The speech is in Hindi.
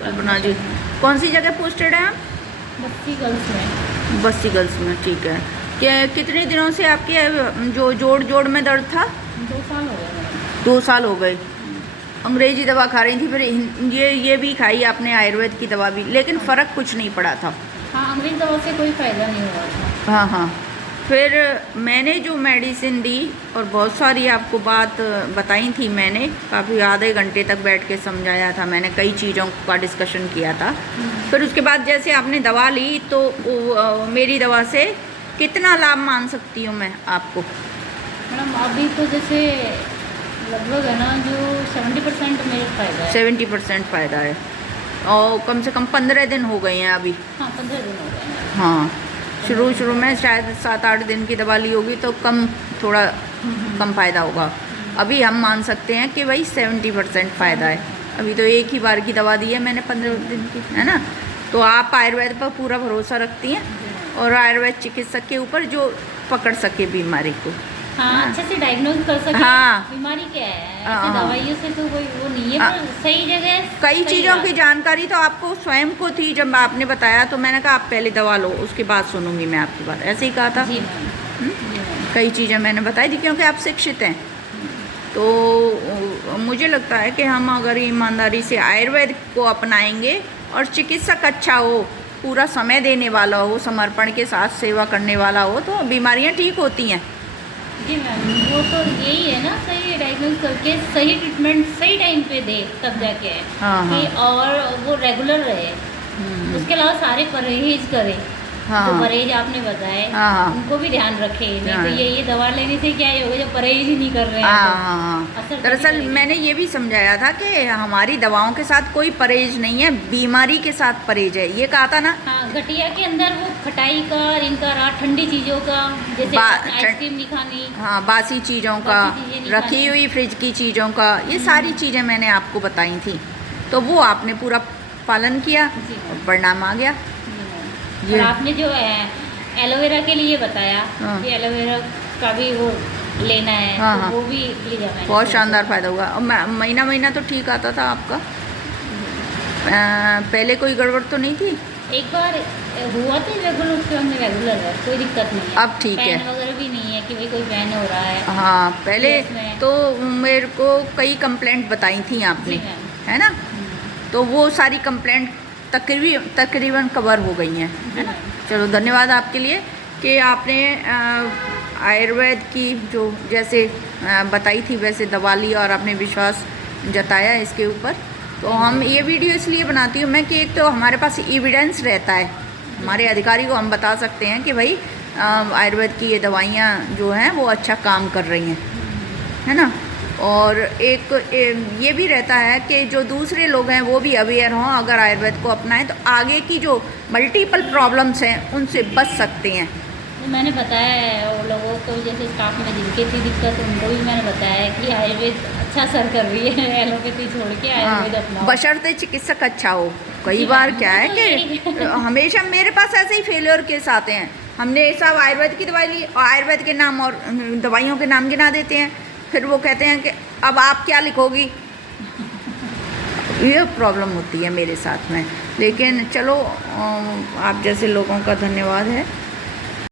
कल्पना जी, कौन सी जगह पोस्टेड है आप? बस्ती गर्ल्स में। बस्ती गर्ल्स में, ठीक है। क्या कितने दिनों से आपके जो जोड़ में दर्द था? 2 साल हो गए। 2 साल हो गए। अंग्रेजी दवा खा रही थी, फिर ये भी खाई आपने, आयुर्वेद की दवा भी, लेकिन फ़र्क कुछ नहीं पड़ा था। हाँ, अंग्रेजी दवा से कोई फ़ायदा नहीं हुआ था। हाँ हाँ। फिर मैंने जो मेडिसिन दी और बहुत सारी आपको बात बताई थी, मैंने काफ़ी आधे घंटे तक बैठ के समझाया था, मैंने कई चीज़ों का डिस्कशन किया था। फिर उसके बाद जैसे आपने दवा ली तो मेरी दवा से कितना लाभ मान सकती हूँ मैं आपको? मैडम अभी तो जैसे लगभग है ना, जो 70% मेरे फ़ायदा है। 70% फ़ायदा है, और कम से कम 15 दिन हो गए हैं अभी। हाँ, 15 दिन हो गए हैं। हाँ, शुरू में शायद 7-8 दिन की दवा ली होगी तो थोड़ा कम फ़ायदा होगा। अभी हम मान सकते हैं कि भाई 70% फ़ायदा है। अभी तो एक ही बार की दवा दी है मैंने 15 दिन की, है ना। तो आप आयुर्वेद पर पूरा भरोसा रखती हैं और आयुर्वेद चिकित्सक के ऊपर जो पकड़ सके बीमारी को। हाँ, अच्छे से डायग्नोज कर सके। हाँ, बीमारी क्या है, हाँ, दवाइयों से तो कोई वो नहीं है, पर सही जगह कई चीज़ों की जानकारी तो आपको स्वयं को थी। जब आपने बताया तो मैंने कहा आप पहले दवा लो, उसके बाद सुनूंगी मैं आपकी बात, ऐसे ही कहा था। जी मैम। कई चीज़ें मैंने बताई थी क्योंकि आप शिक्षित हैं। तो मुझे लगता है कि हम अगर ईमानदारी से आयुर्वेद को अपनाएंगे और चिकित्सक अच्छा हो, पूरा समय देने वाला हो, समर्पण के साथ सेवा करने वाला हो, तो बीमारियां ठीक होती हैं। जी मैम, वो तो यही है ना, सही डायग्नोज करके सही ट्रीटमेंट सही टाइम पे दे, तब जाके हाँ, कि हाँ। और वो रेगुलर रहे। उसके अलावा सारे परहेज करे। हाँ, जो परहेज आपने बताए, हाँ, हाँ। उनको भी ध्यान रखे। नहीं हाँ। तो ये दवा लेने से क्या ही होगा जब परहेज ही नहीं कर रहे हैं हाँ तो हाँ हाँ। असर दरअसल करेगा। मैंने ये भी समझाया था कि हमारी दवाओं के साथ कोई परहेज नहीं है, बीमारी के साथ परहेज है, ये कहा था ना। हाँ, गठिया के अंदर वो खटाई का, इनका रात, ठंडी चीज़ों का, जैसे आइसक्रीम नहीं खानी। हाँ, बासी चीज़ों का, रखी हुई फ्रिज की चीज़ों का, ये सारी चीज़ें मैंने आपको बताई थी, तो वो आपने पूरा पालन किया और परिणाम आ गया। और आपने जो है एलोवेरा के लिए बताया कि एलोवेरा का भी वो लेना है। हाँ, तो हाँ। वो भी लिया मैंने। बहुत शानदार फ़ायदा हुआ, और महीना तो ठीक आता था आपका। पहले कोई गड़बड़ तो नहीं थी? एक बार हुआ था रेगुलर, उसके हमने रेगुलर है, कोई दिक्कत नहीं है। अब ठीक है। पेन वगैरह भी नहीं है कि भाई कोई पेन हो रहा है। हाँ, पहले इसमें। तो मेरे को कई कंप्लेंट बताई थी आपने, जी मैम। है ना। तो वो सारी कंप्लेंट तकरीबन कवर हो गई हैं, है ना। चलो, धन्यवाद आपके लिए कि आपने आयुर्वेद की जो जैसे बताई थी वैसे दवा ली और आपने विश्वास जताया इसके ऊपर। तो हम ये वीडियो इसलिए बनाती हूँ मैं कि एक तो हमारे पास एविडेंस रहता है, हमारे अधिकारी को हम बता सकते हैं कि भाई आयुर्वेद की ये दवाइयाँ जो हैं वो अच्छा काम कर रही हैं, है ना। और एक ये भी रहता है कि जो दूसरे लोग हैं वो भी अवेयर हों, अगर आयुर्वेद को अपनाएं तो आगे की जो मल्टीपल प्रॉब्लम्स हैं उनसे बच सकते हैं। तो मैंने बताया है वो लोगों को, जैसे स्टाफ में जिनकी थी दिक्कत, उनको भी मैंने बताया है कि आयुर्वेद अच्छा असर कर रही है, एलोपैथी छोड़ के आयुर्वेद अपनाओ। बशर्ते चिकित्सक अच्छा हो। कई बार क्या है कि हमेशा मेरे पास ऐसे ही फेलियर केस आते हैं, हमने सब आयुर्वेद की दवाई ली और आयुर्वेद के नाम और दवाइयों के नाम गिना देते हैं, फिर वो कहते हैं कि अब आप क्या लिखोगी। ये प्रॉब्लम होती है मेरे साथ में, लेकिन चलो, आप जैसे लोगों का धन्यवाद है।